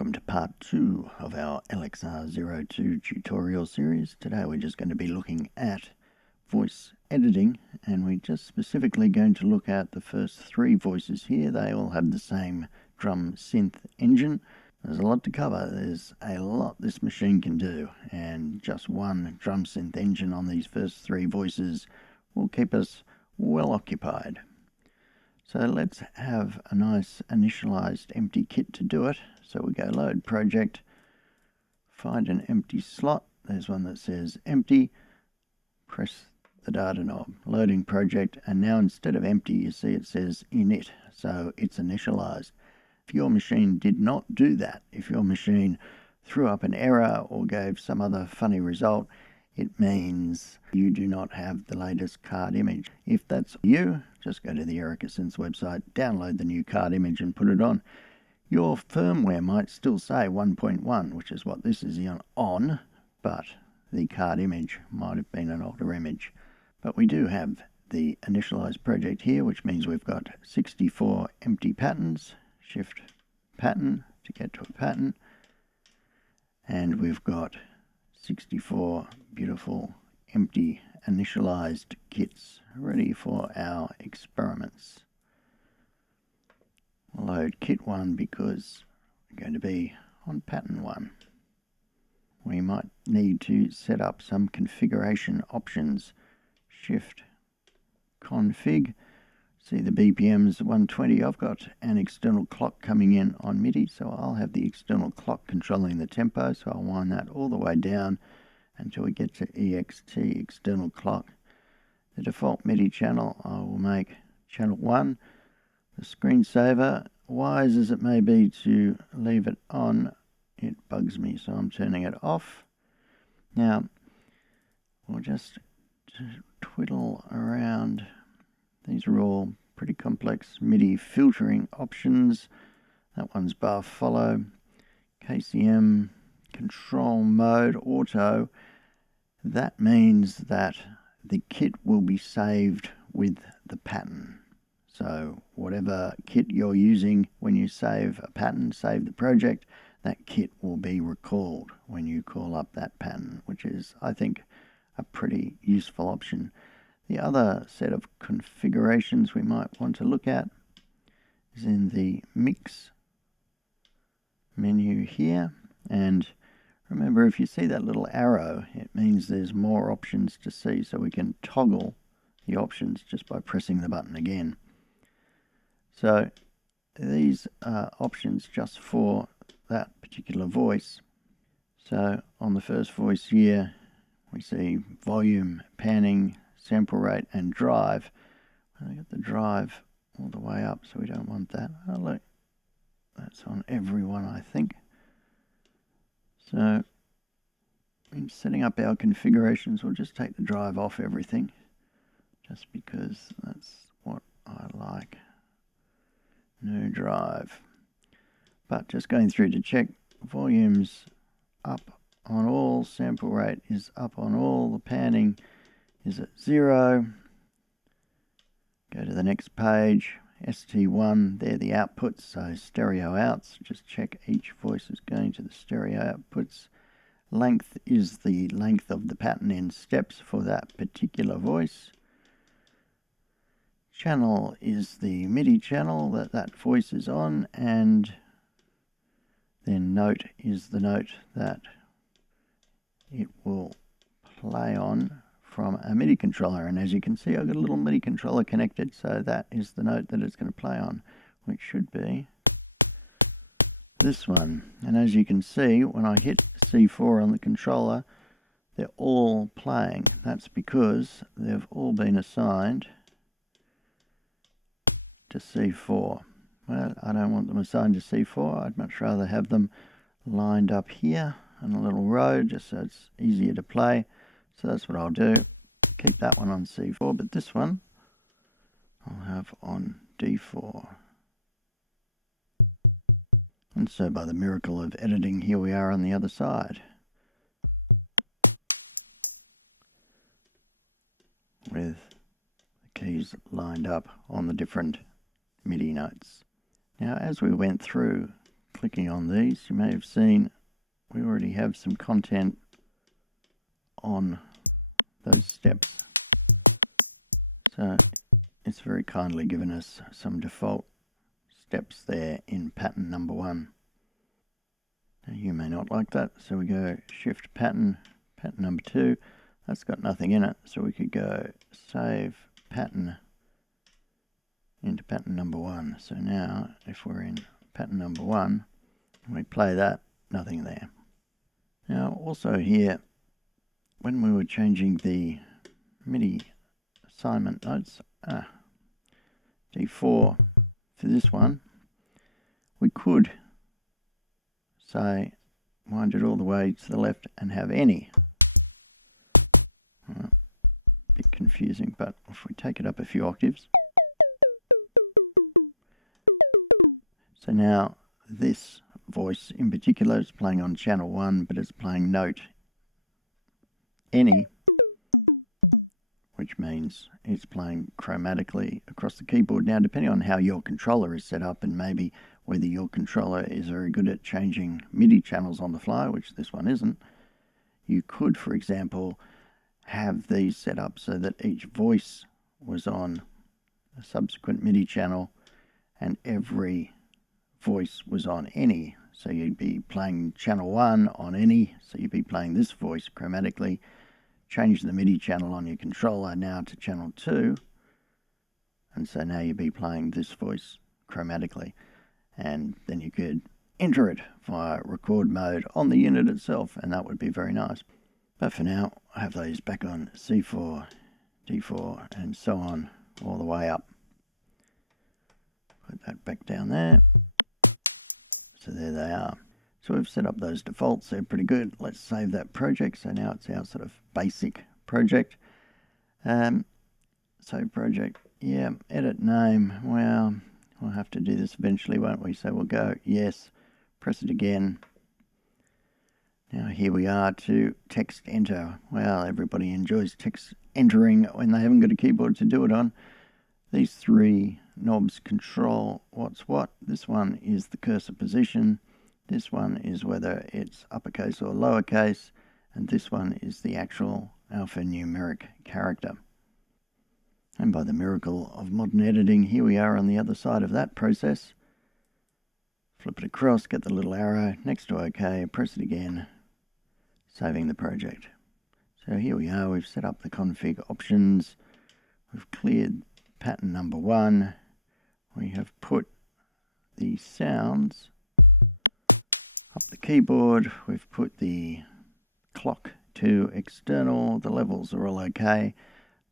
Welcome to part 2 of our LXR-02 tutorial series. Today we're just going to be looking at voice editing, and we're just specifically going to look at the first 3 voices here. They all have the same drum synth engine. There's a lot to cover. There's a lot this machine can do, and just one drum synth engine on these first 3 voices will keep us well occupied. So let's have a nice initialized empty kit to do it. So we go load project, find an empty slot. There's one that says empty, press the data knob, loading project, and now instead of empty you see it says init, so it's initialized. If your machine did not do that, if your machine threw up an error or gave some other funny result, it means you do not have the latest card image. If that's you, just go to the Erica Synths website, download the new card image and put it on. Your firmware might still say 1.1, which is what this is on, but the card image might have been an older image. But we do have the initialized project here, which means we've got 64 empty patterns. Shift pattern to get to a pattern. And we've got 64 beautiful empty initialized kits ready for our experiments. We'll load kit 1 because we're going to be on pattern 1. We might need to set up some configuration options. Shift config. See the BPM's 120. I've got an external clock coming in on MIDI, so I'll have the external clock controlling the tempo, so I'll wind that all the way down until we get to EXT, external clock. The default MIDI channel I will make channel 1. The screensaver, wise as it may be to leave it on, it bugs me, so I'm turning it off. Now, we'll just twiddle around. These are all pretty complex MIDI filtering options. That one's bar follow, KCM, control mode, auto. That means that the kit will be saved with the pattern. So whatever kit you're using when you save a pattern, save the project, that kit will be recalled when you call up that pattern, which is, I think, a pretty useful option. The other set of configurations we might want to look at is in the mix menu here, and remember, if you see that little arrow, it means there's more options to see, so we can toggle the options just by pressing the button again. So these are options just for that particular voice. So on the first voice here, we see volume, panning, sample rate, and drive. I got the drive all the way up, so we don't want that. Oh look, that's on everyone, I think. So in setting up our configurations, we'll just take the drive off everything, just because that's what I like. No drive. But just going through to check, volume's up on all, sample rate is up on all, the panning is at 0. Go to the next page, ST1, they're the outputs, so stereo outs. Just check each voice is going to the stereo outputs. Length is the length of the pattern in steps for that particular voice. Channel is the MIDI channel that that voice is on, and then note is the note that it will play on from a MIDI controller. And as you can see, I've got a little MIDI controller connected, so that is the note that it's going to play on, which should be this one. And as you can see, when I hit C4 on the controller, they're all playing. That's because they've all been assigned to C4. Well, I don't want them assigned to C4. I'd much rather have them lined up here on a little row, just so it's easier to play. So that's what I'll do. Keep that one on C4, but this one I'll have on D4. And so by the miracle of editing, here we are on the other side, with the keys lined up on the different MIDI notes. Now, as we went through clicking on these, you may have seen we already have some content on those steps. So it's very kindly given us some default steps there in pattern number 1. Now you may not like that, so we go shift pattern, pattern number 2. That's got nothing in it, so we could go save pattern into pattern number 1. So now if we're in pattern number 1 and we play that, nothing there. Now also here, when we were changing the MIDI assignment notes, D4 for this one, we could say wind it all the way to the left and have any. Bit confusing, but if we take it up a few octaves, so now this voice in particular is playing on channel 1, but it's playing note any, which means it's playing chromatically across the keyboard. Now, depending on how your controller is set up and maybe whether your controller is very good at changing MIDI channels on the fly, which this one isn't, you could, for example, have these set up so that each voice was on a subsequent MIDI channel and every voice was on any. So you'd be playing channel 1 on any, so you'd be playing this voice chromatically, change the MIDI channel on your controller now to channel 2, and so now you'd be playing this voice chromatically, and then you could enter it via record mode on the unit itself, and that would be very nice. But for now, I have those back on C4, D4, and so on, all the way up. Put that back down there. So there they are. So we've set up those defaults, they're pretty good. Let's save that project. So now it's our sort of basic project. Save project, yeah, edit name. Well, we'll have to do this eventually, won't we? So we'll go yes, press it again. Now here we are to text enter. Well, everybody enjoys text entering when they haven't got a keyboard to do it on. These 3 knobs control what's what. This one is the cursor position. This one is whether it's uppercase or lowercase. And this one is the actual alphanumeric character. And by the miracle of modern editing, here we are on the other side of that process. Flip it across, get the little arrow next to OK, press it again, saving the project. So here we are, we've set up the config options, we've cleared pattern number 1, we have put the sounds up the keyboard, we've put the clock to external, the levels are all okay.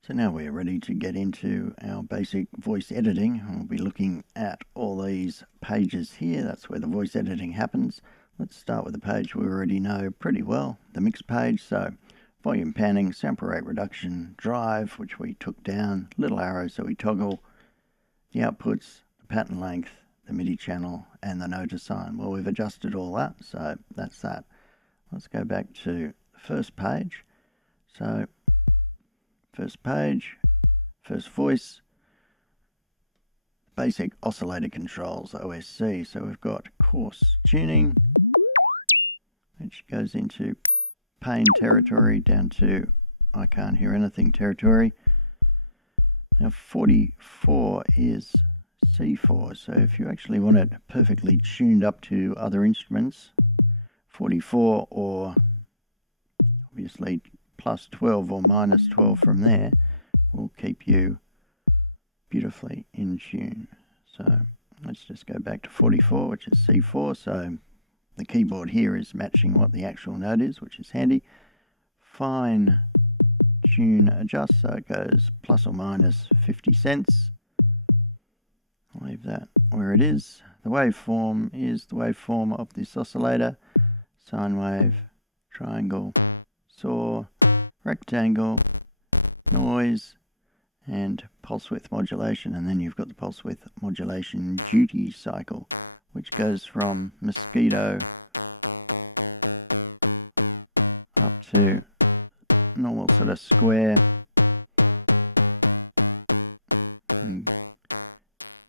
So now we're ready to get into our basic voice editing. We'll be looking at all these pages here, that's where the voice editing happens. Let's start with the page we already know pretty well, the mix page. So volume panning, sample rate reduction, drive, which we took down, little arrow so we toggle, the outputs, the pattern length, the MIDI channel, and the note assign. Well, we've adjusted all that, so that's that. Let's go back to the first page. So first page, first voice, basic oscillator controls, OSC. So we've got coarse tuning, which goes into pain territory down to I can't hear anything territory. Now 44 is C4, so if you actually want it perfectly tuned up to other instruments, 44 or obviously plus 12 or minus 12 from there will keep you beautifully in tune. So let's just go back to 44, which is C4, so the keyboard here is matching what the actual note is, which is handy. Fine tune adjust, so it goes plus or minus 50 cents. I'll leave that where it is. The waveform is the waveform of this oscillator. Sine wave, triangle, saw, rectangle, noise, and pulse width modulation. And then you've got the pulse width modulation duty cycle, which goes from mosquito up to normal sort of square,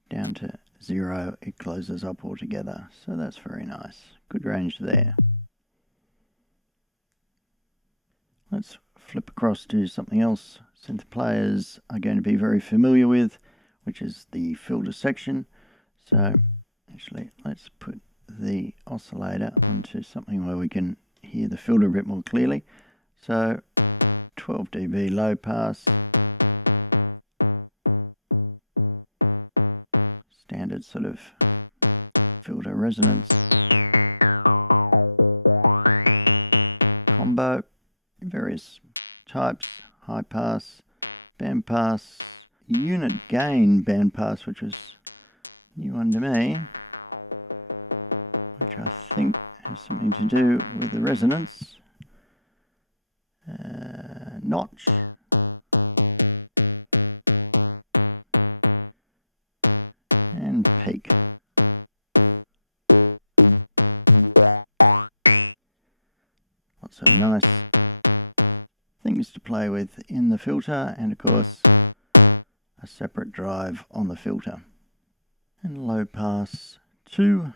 down to 0, it closes closes up altogether. So that's very nice. Good range there. Let's flip across to something else synth players are going to be very familiar with, which is the filter section. So actually, let's put the oscillator onto something where we can hear the filter a bit more clearly. So 12 dB low pass, standard sort of filter resonance, combo, various types, high pass, band pass, unit gain band pass, which was a new one to me, which I think has something to do with the resonance, notch, and peak. Lots of nice things to play with in the filter, and of course a separate drive on the filter. And low pass 2,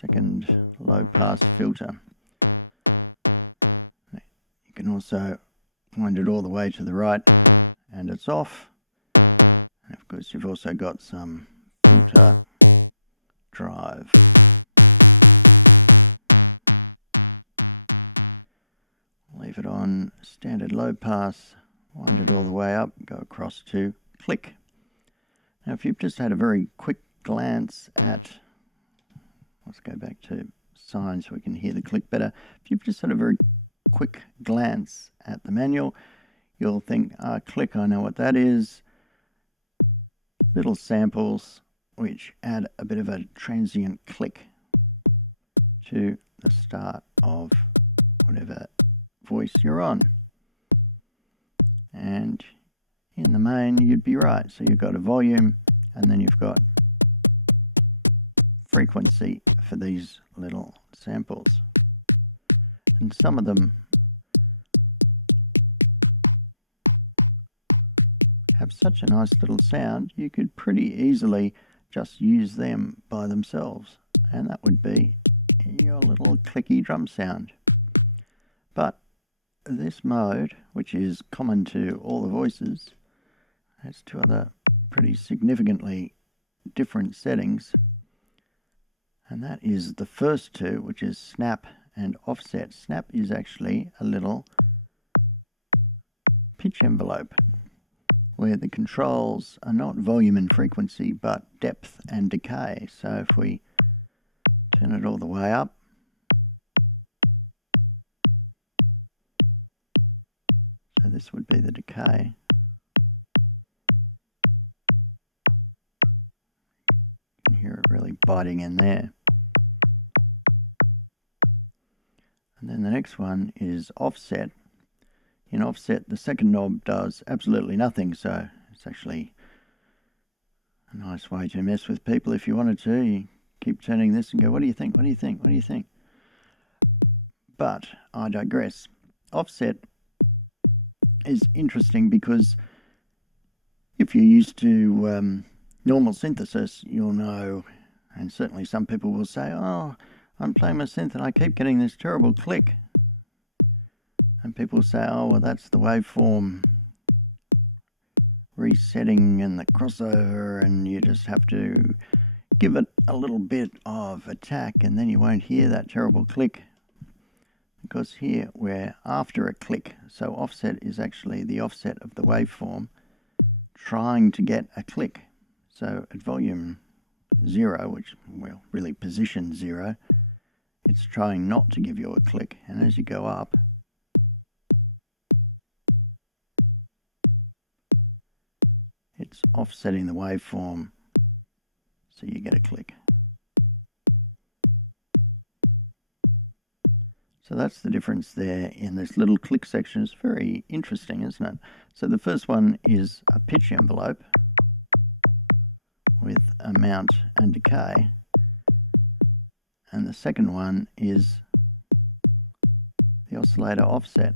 second low pass filter. You can also wind it all the way to the right and it's off. And of course you've also got some filter drive. Leave it on standard low pass, wind it all the way up, go across to click. Now if you've just had a very quick glance at, let's go back to sign so we can hear the click better. If you've just had a very quick glance at the manual, you'll think, click, I know what that is. Little samples which add a bit of a transient click to the start of whatever voice you're on. And in the main you'd be right. So you've got a volume and then you've got frequency for these little samples. And some of them have such a nice little sound, you could pretty easily just use them by themselves. And that would be your little clicky drum sound. But this mode, which is common to all the voices, has two other pretty significantly different settings. And that is the first two, which is snap and offset. Snap is actually a little pitch envelope where the controls are not volume and frequency but depth and decay. So if we turn it all the way up, so this would be the decay. You can hear it really biting in there. And then the next one is offset. In offset, the second knob does absolutely nothing, so it's actually a nice way to mess with people if you wanted to. You keep turning this and go, what do you think, what do you think, what do you think? But I digress. Offset is interesting because if you're used to normal synthesis, you'll know, and certainly some people will say, oh, I'm playing my synth and I keep getting this terrible click. And people say, oh, well, that's the waveform resetting and the crossover, and you just have to give it a little bit of attack and then you won't hear that terrible click. Because here we're after a click, so offset is actually the offset of the waveform trying to get a click. So at volume 0, which, well, really position 0, it's trying not to give you a click, and as you go up, it's offsetting the waveform so you get a click. So that's the difference there in this little click section. It's very interesting, isn't it? So the first one is a pitch envelope with amount and decay. And the second one is the oscillator offset.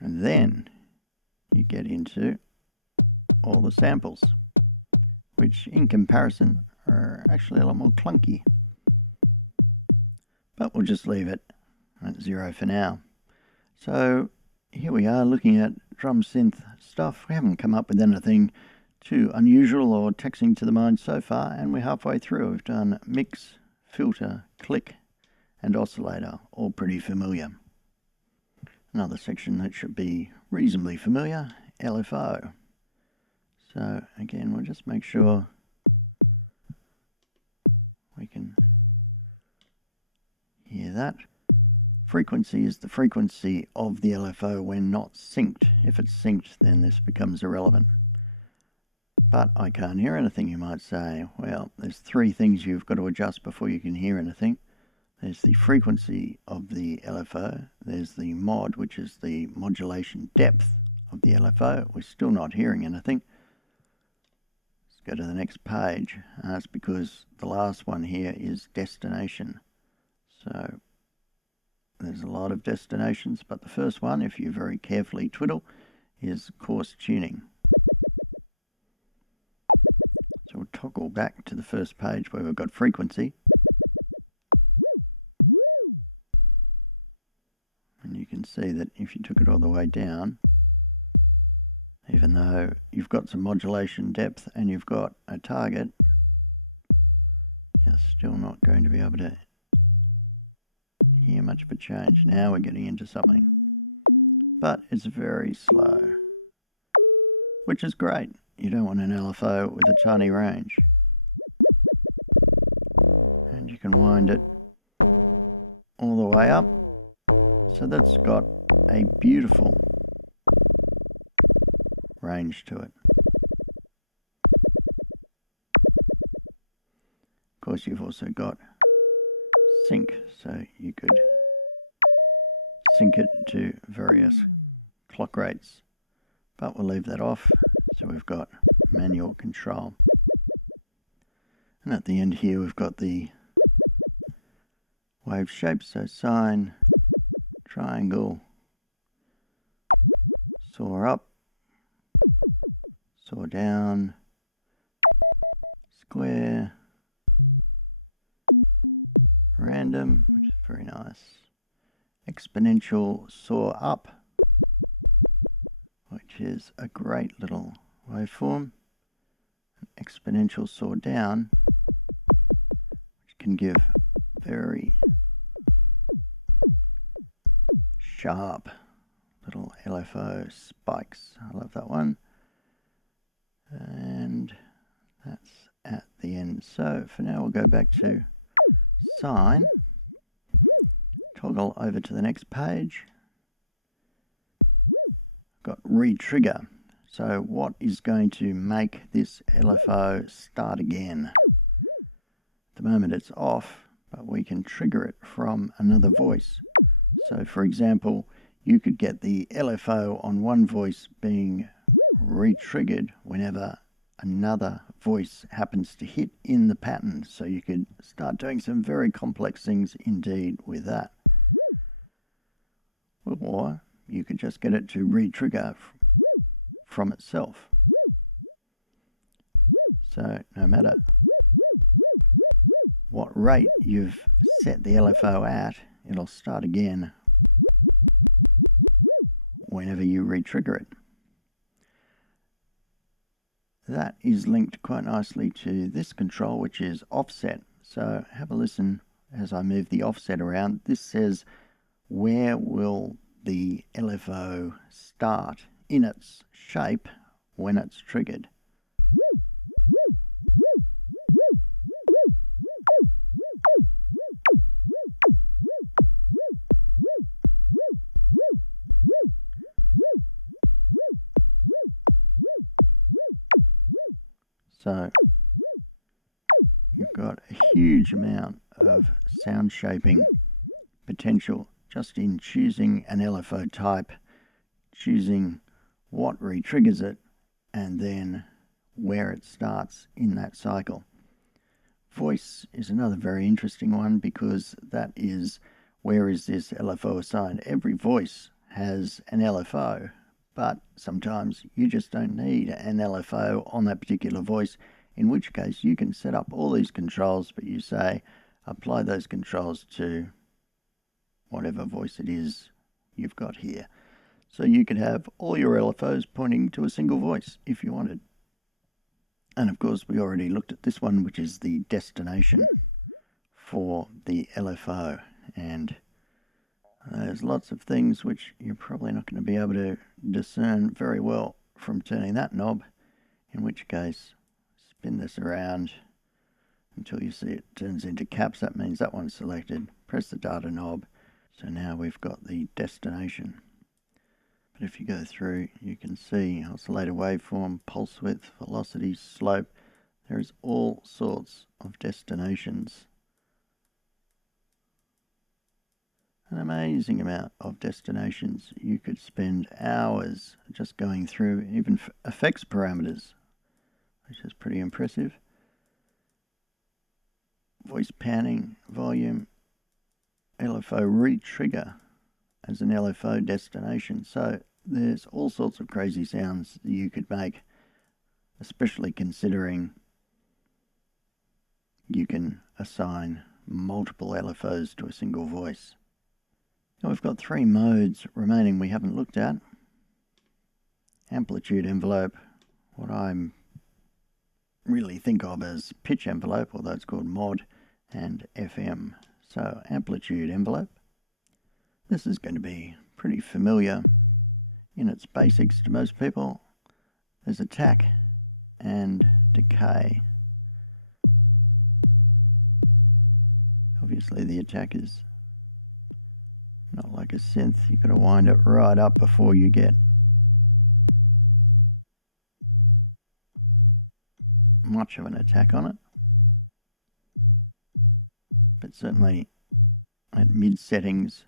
And then you get into all the samples, which in comparison are actually a lot more clunky. But we'll just leave it at 0 for now. So here we are looking at drum synth stuff. We haven't come up with anything too unusual or taxing to the mind so far, and we're halfway through. We've done mix, filter, click, and oscillator, all pretty familiar. Another section that should be reasonably familiar, LFO. So again, we'll just make sure we can hear that. Frequency is the frequency of the LFO when not synced. If it's synced, then this becomes irrelevant. But I can't hear anything, you might say. Well, there's three things you've got to adjust before you can hear anything. There's the frequency of the LFO. There's the mod, which is the modulation depth of the LFO. We're still not hearing anything. Let's go to the next page. That's because the last one here is destination. So there's a lot of destinations, but the first one, if you very carefully twiddle, is coarse tuning. So we'll toggle back to the first page where we've got frequency. And you can see that if you took it all the way down, even though you've got some modulation depth and you've got a target, you're still not going to be able to hear much of a change. Now we're getting into something, but it's very slow, which is great. You don't want an LFO with a tiny range. And you can wind it all the way up, so that's got a beautiful range to it. Of course, you've also got sync, so you could sync it to various clock rates, but we'll leave that off. So we've got manual control, and at the end here we've got the wave shapes, so sine, triangle, saw up, saw down, square, random, which is very nice, exponential saw up, which is a great little waveform, exponential saw down, which can give very sharp little LFO spikes. I love that one. And that's at the end. So for now we'll go back to sine, toggle over to the next page. Got re-trigger. So what is going to make this LFO start again? At the moment it's off, but we can trigger it from another voice. So for example, you could get the LFO on one voice being re-triggered whenever another voice happens to hit in the pattern. So you could start doing some very complex things indeed with that. Or you could just get it to re-trigger from itself. So no matter what rate you've set the LFO at, it'll start again whenever you re-trigger it. That is linked quite nicely to this control, which is offset. So have a listen as I move the offset around. This says where will the LFO start in its shape when it's triggered. So you've got a huge amount of sound shaping potential just in choosing an LFO type, choosing what re-triggers it, and then where it starts in that cycle. Voice is another very interesting one because that is where is this LFO assigned. Every voice has an LFO, But sometimes you just don't need an LFO on that particular voice, in which case you can set up all these controls, but you say apply those controls to whatever voice it is you've got here. So you could have all your LFOs pointing to a single voice if you wanted. And of course we already looked at this one, which is the destination for the LFO, and there's lots of things which you're probably not going to be able to discern very well from turning that knob, in which case spin this around until you see it turns into caps. That means that one's selected. Press the data knob. So now we've got the destination. But if you go through, you can see oscillator waveform, pulse width, velocity, slope. There's all sorts of destinations. An amazing amount of destinations. You could spend hours just going through even effects parameters, which is pretty impressive. Voice panning, volume, LFO re-trigger as an LFO destination. So there's all sorts of crazy sounds that you could make, especially considering you can assign multiple LFOs to a single voice. Now we've got 3 modes remaining we haven't looked at. Amplitude envelope, what I really think of as pitch envelope, although it's called mod, and FM. So amplitude envelope. This is going to be pretty familiar in its basics to most people. There's attack and decay. Obviously the attack is not like a synth. You've got to wind it right up before you get much of an attack on it. But certainly at mid settings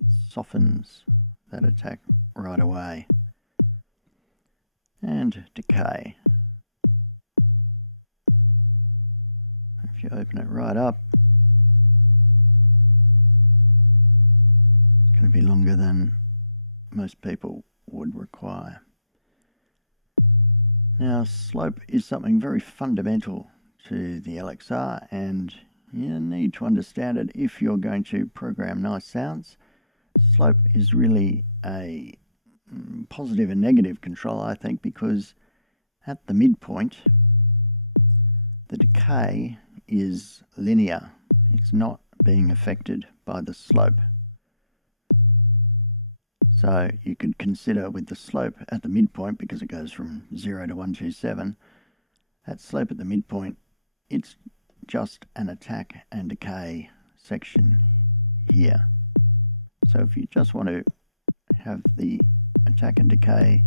it softens that attack right away. And decay. If you open it right up, it's going to be longer than most people would require. Now, slope is something very fundamental to the LXR, and you need to understand it if you're going to program nice sounds. Slope is really a positive and negative control, I think, because at the midpoint, the decay is linear. It's not being affected by the slope. So you could consider with the slope at the midpoint, because it goes from 0 to 127, that slope at the midpoint, it's just an attack and decay section here. So if you just want to have the attack and decay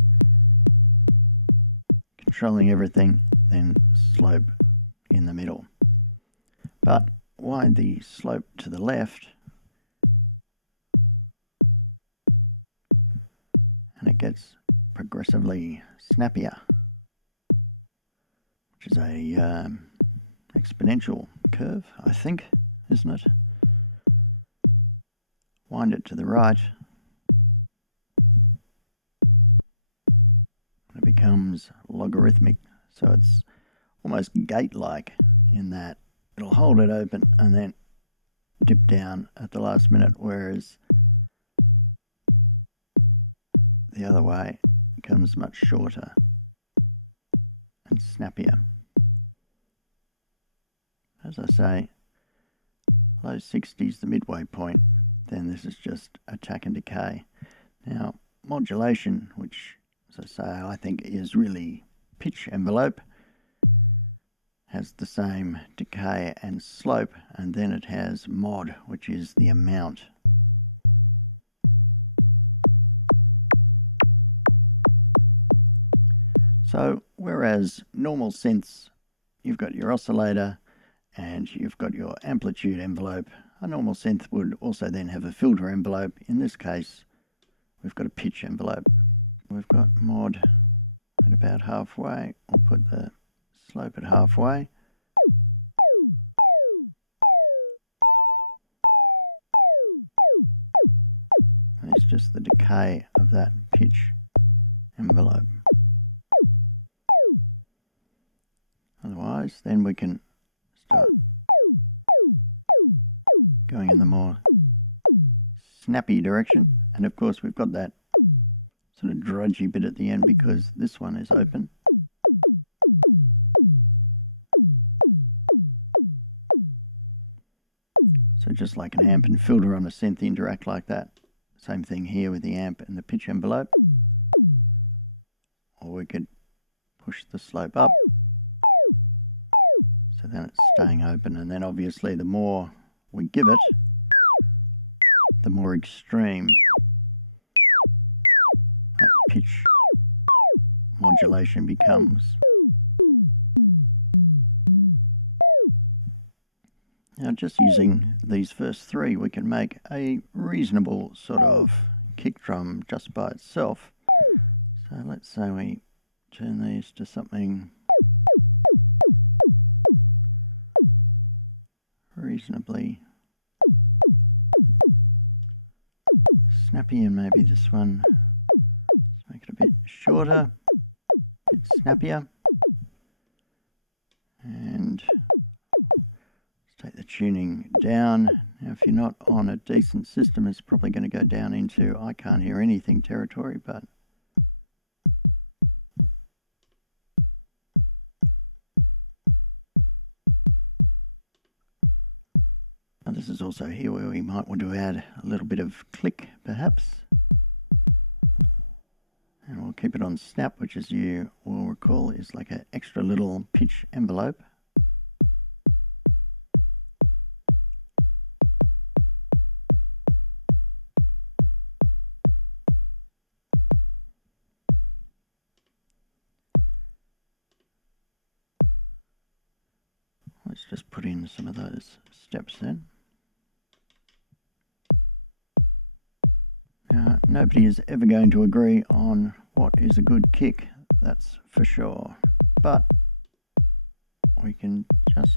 controlling everything, then slope in the middle. But wind the slope to the left and it gets progressively snappier, which is a exponential curve, I think, isn't it? Wind it to the right and it becomes logarithmic, so it's almost gate-like in that it'll hold it open and then dip down at the last minute, whereas the other way becomes much shorter and snappier. As I say, low 60s, the midway point, then this is just attack and decay. Now, modulation, which, as I say, I think is really pitch envelope, has the same decay and slope, and then it has mod, which is the amount. So, whereas normal synths, you've got your oscillator and you've got your amplitude envelope, a normal synth would also then have a filter envelope. In this case, we've got a pitch envelope. We've got mod at about halfway. We'll put the slope at halfway. And it's just the decay of that pitch. pitch envelope. Otherwise, then we can start going in the more snappy direction, and of course we've got that sort of drudgy bit at the end because this one is open. So just like an amp and filter on a synth interact like that, same thing here with the amp and the pitch envelope. Or we could push the slope up, so then it's staying open, and then obviously the more we give it, the more extreme that pitch modulation becomes. Now just using these first three, we can make a reasonable sort of kick drum just by itself. So let's say we turn these to something reasonably snappy, and maybe this one, let's make it a bit shorter, a bit snappier, and let's take the tuning down. Now if you're not on a decent system, it's probably going to go down into I can't hear anything territory, but this is also here where we might want to add a little bit of click, perhaps. And we'll keep it on snap, which, as you will recall, is like an extra little pitch envelope. Let's just put in some of those steps then. Now, nobody is ever going to agree on what is a good kick, that's for sure. But we can just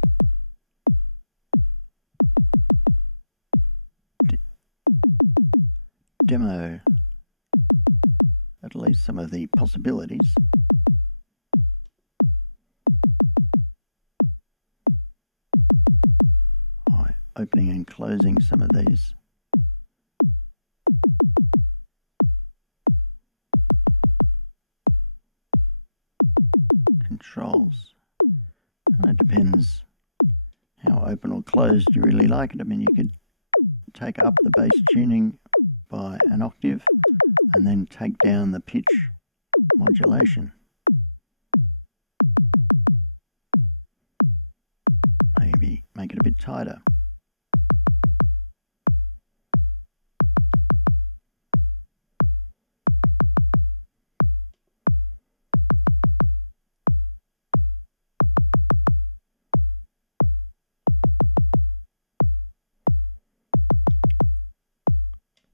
demo at least some of the possibilities. By opening and closing some of these. Controls. And it depends how open or closed you really like it. I mean, you could take up the bass tuning by an octave and then take down the pitch modulation. Maybe make it a bit tighter.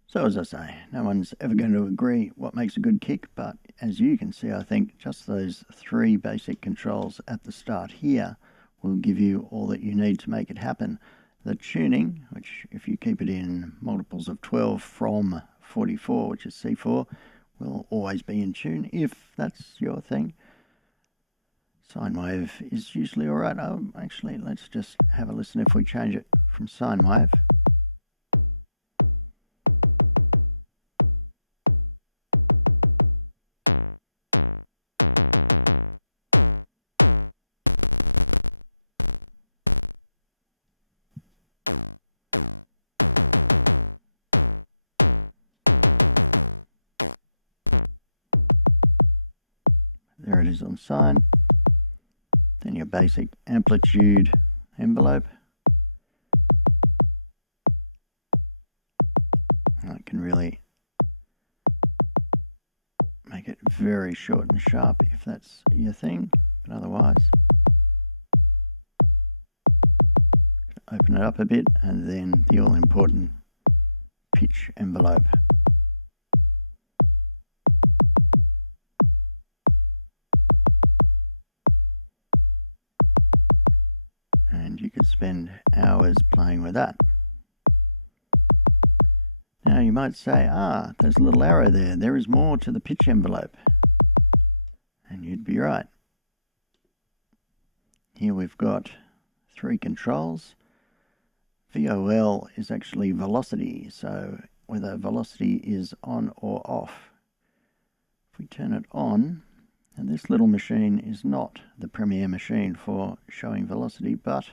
So as I say, no one's ever going to agree what makes a good kick, but as you can see, I think just those three basic controls at the start here will give you all that you need to make it happen. The tuning, which if you keep it in multiples of 12 from 44, which is C4, will always be in tune if that's your thing. Sine wave is usually alright. Oh, actually, let's just have a listen if we change it from sine wave. There it is on sine. Then your basic amplitude envelope. And it can really make it very short and sharp if that's your thing, but otherwise open it up a bit, and then the all-important pitch envelope. And you could spend hours playing with that. Now you might say, there's a little arrow there. There is more to the pitch envelope. And you'd be right. Here we've got 3 controls. VOL is actually velocity, so whether velocity is on or off. If we turn it on, and this little machine is not the Premiere machine for showing velocity, but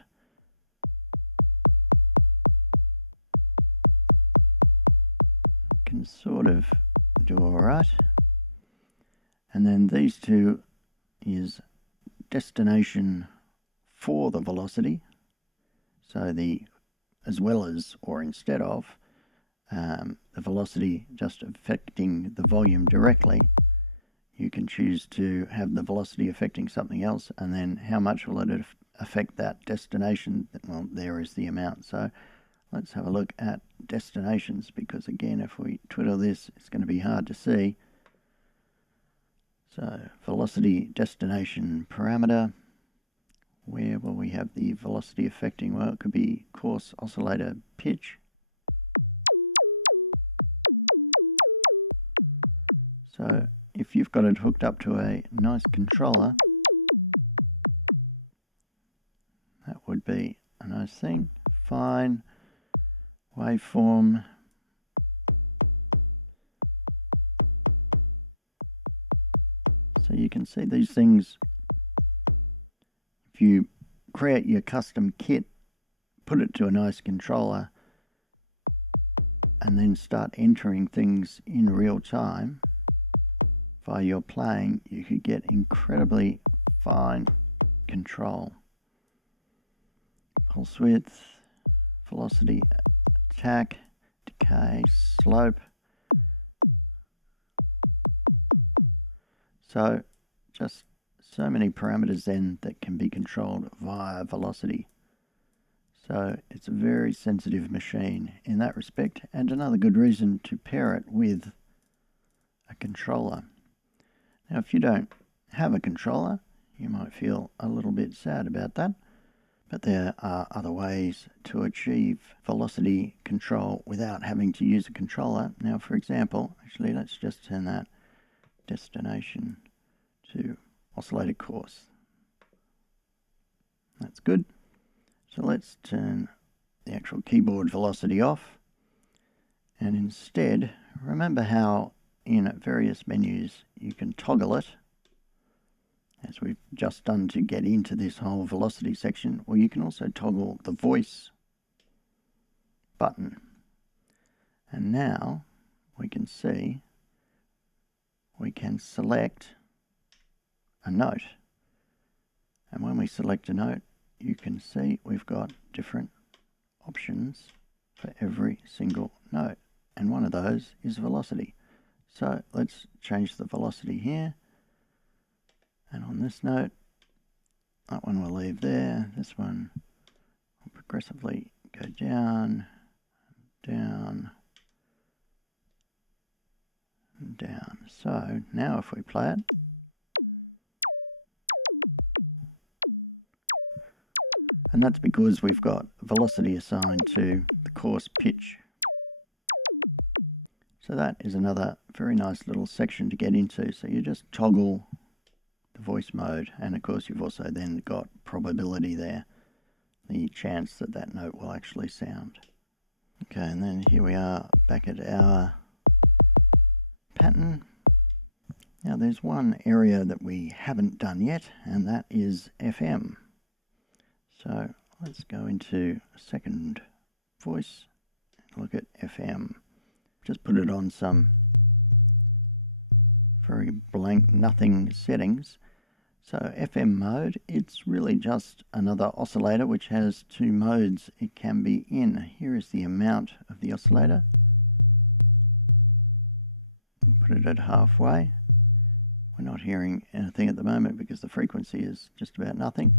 can sort of do alright. And then these two is destination for the velocity, so the as well as or instead of the velocity just affecting the volume directly. You can choose to have the velocity affecting something else, and then how much will it affect that destination? Well, there is the amount. So let's have a look at destinations, because again, if we twiddle this, it's going to be hard to see. So velocity destination parameter, where will we have the velocity affecting? Well, it could be coarse oscillator pitch. So if you've got it hooked up to a nice controller, that would be a nice thing. Fine waveform. So you can see these things. If you create your custom kit, put it to a nice controller, and then start entering things in real time via your playing, you could get incredibly fine control. Pulse width, velocity, attack, decay, slope. So just so many parameters then that can be controlled via velocity. So it's a very sensitive machine in that respect, and another good reason to pair it with a controller. Now, if you don't have a controller, you might feel a little bit sad about that, but there are other ways to achieve velocity control without having to use a controller. Now, for example, actually, let's just turn that destination to oscillator coarse. That's good. So let's turn the actual keyboard velocity off, and instead, remember how in various menus you can toggle it, as we've just done to get into this whole velocity section. Well, you can also toggle the voice button, and now we can see we can select a note, and when we select a note, you can see we've got different options for every single note, and one of those is velocity. So let's change the velocity here, and on this note, that one we'll leave there, this one will progressively go down, down, and down. So now if we play it, and that's because we've got velocity assigned to the coarse pitch. So that is another very nice little section to get into. So you just toggle the voice mode, and of course you've also then got probability there, the chance that that note will actually sound. Okay, and then here we are back at our pattern. Now there's one area that we haven't done yet, and that is FM. So let's go into a second voice and look at FM. Just put it on some very blank nothing settings. So FM mode, it's really just another oscillator which has 2 modes it can be in. Here is the amount of the oscillator. Put it at halfway. We're not hearing anything at the moment because the frequency is just about nothing.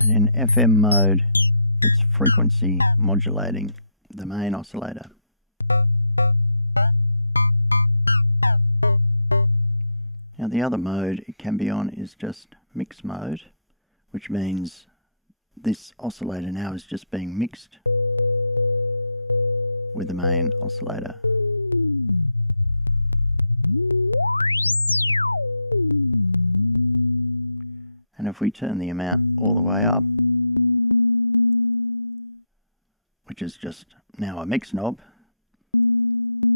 And in FM mode, it's frequency modulating the main oscillator. Now the other mode it can be on is just mix mode, which means this oscillator now is just being mixed with the main oscillator. And if we turn the amount all the way up, which is just now a mix knob,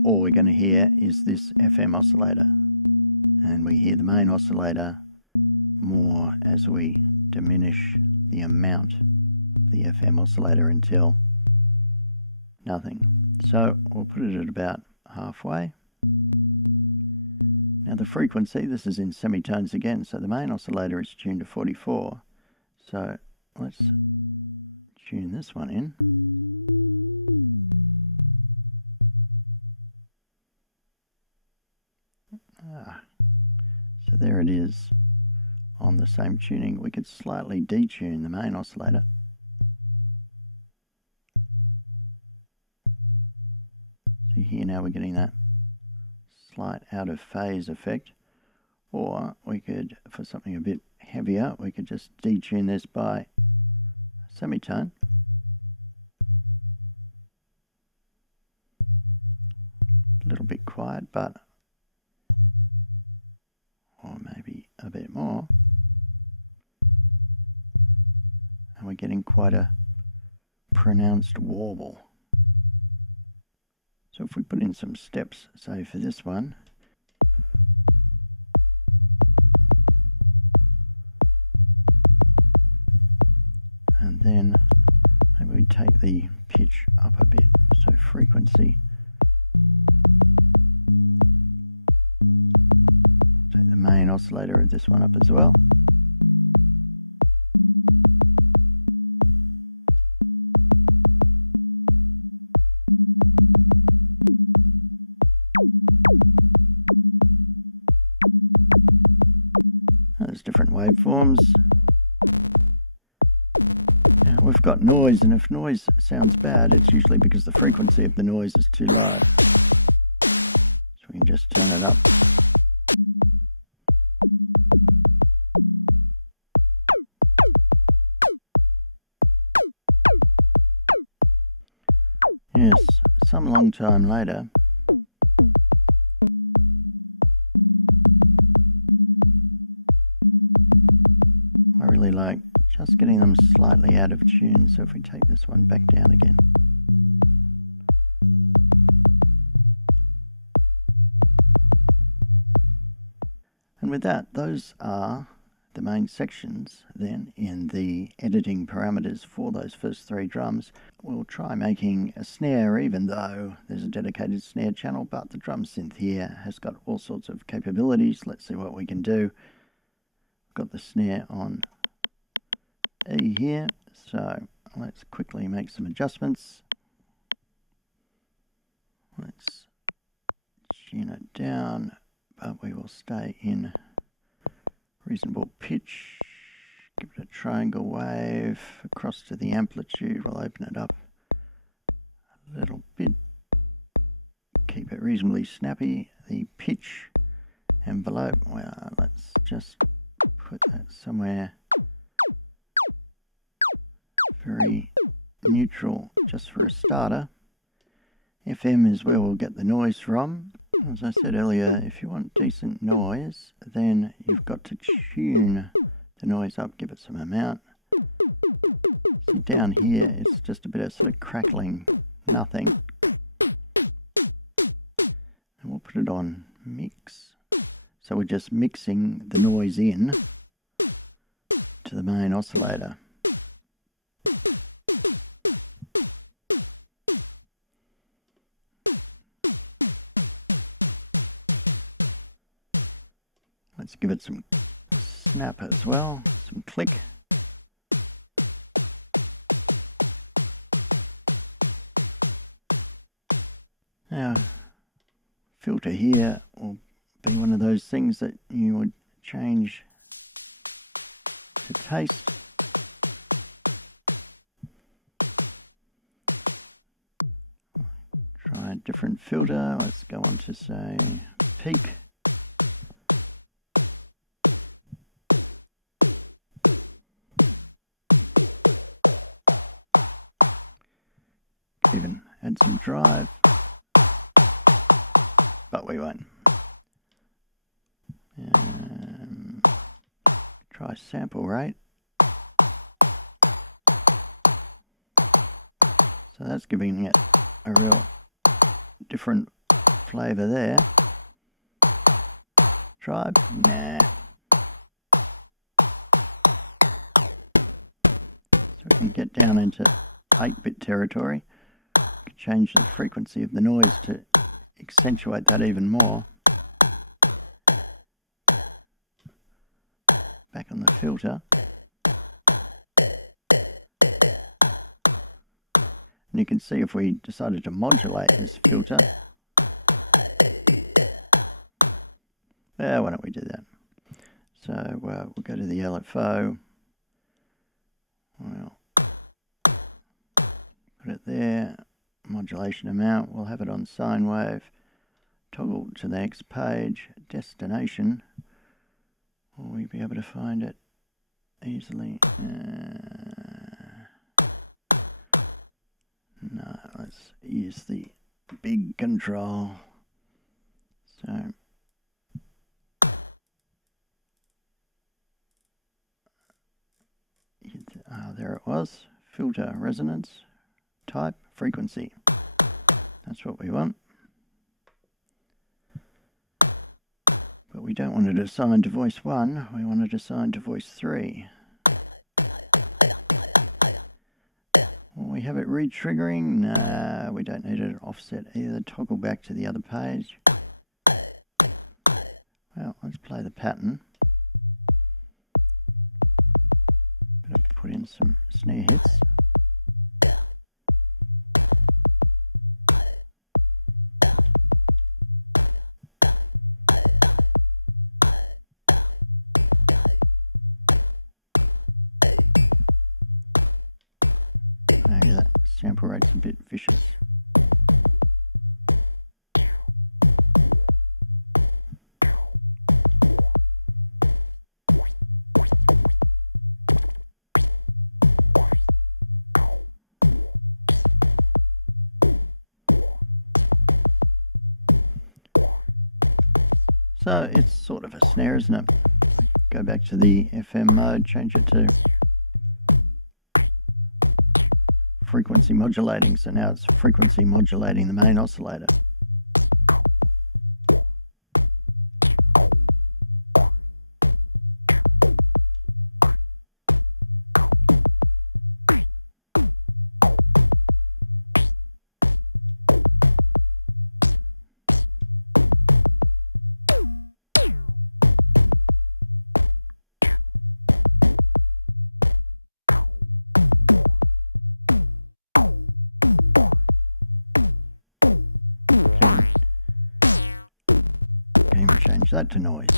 all we're going to hear is this FM oscillator. And we hear the main oscillator more as we diminish the amount of the FM oscillator until nothing. So we'll put it at about halfway. Now the frequency, this is in semitones again, so the main oscillator is tuned to 44. So let's tune this one in. So there it is on the same tuning. We could slightly detune the main oscillator. So here now we're getting that slight out of phase effect. Or we could, for something a bit heavier, we could just detune this by semitone. A little bit quiet, but or maybe a bit more. And we're getting quite a pronounced warble. So if we put in some steps, say for this one, and then maybe we take the pitch up a bit, so frequency. Take the main oscillator of this one up as well. There's different waveforms. We've got noise, and if noise sounds bad, it's usually because the frequency of the noise is too low. So we can just turn it up. Yes, some long time later, I really like just getting them slightly out of tune. So if we take this one back down again. And with that, those are the main sections then in the editing parameters for those first three drums. We'll try making a snare, even though there's a dedicated snare channel, but the drum synth here has got all sorts of capabilities. Let's see what we can do. I've got the snare on E here, so let's quickly make some adjustments. Let's tune it down, but we will stay in reasonable pitch. Give it a triangle wave across to the amplitude. We'll open it up a little bit. Keep it reasonably snappy. The pitch envelope, well, let's just put that somewhere very neutral, just for a starter. FM is where we'll get the noise from. As I said earlier, if you want decent noise, then you've got to tune the noise up, give it some amount. So down here, it's just a bit of sort of crackling, nothing. And we'll put it on mix. So we're just mixing the noise in to the main oscillator. Let's give it some snap as well, some click. Now, filter here will be one of those things that you would change the taste. Try a different filter. Let's go on to say peak. add some drive, but we won't. Try sample rate. So that's giving it a real different flavour there. Drive? Nah. So we can get down into 8-bit territory. Change the frequency of the noise to accentuate that even more. Back on the filter. And you can see if we decided to modulate this filter. Why don't we do that? So we'll go to the LFO. We'll put it there. Modulation amount. We'll have it on sine wave. Toggle to the next page. Destination. Will we be able to find it easily? No, let's use the big control. So there it was. Filter, resonance, type, frequency. That's what we want. But we don't want it assigned to voice 1, we want it assigned to voice 3. Will we have it re-triggering? No, we don't need it offset either. Toggle back to the other page. Well, let's play the pattern. Better put in some snare hits. Sample rate's a bit vicious. So it's sort of a snare, isn't it? Go back to the FM mode, change it to frequency modulating. So now it's frequency modulating the main oscillator. That to noise.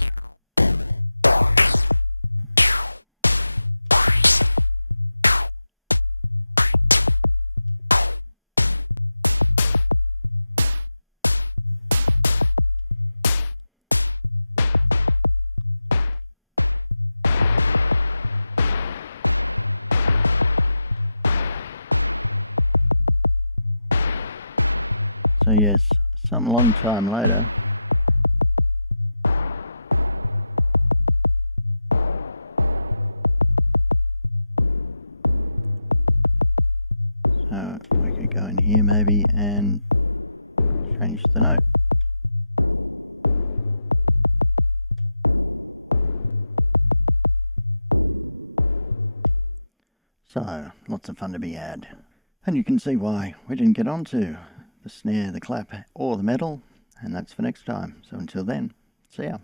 So yes, some long time later, here maybe and change the note. So lots of fun to be had, and you can see why we didn't get onto the snare, the clap or the metal, and that's for next time. So until then, see ya.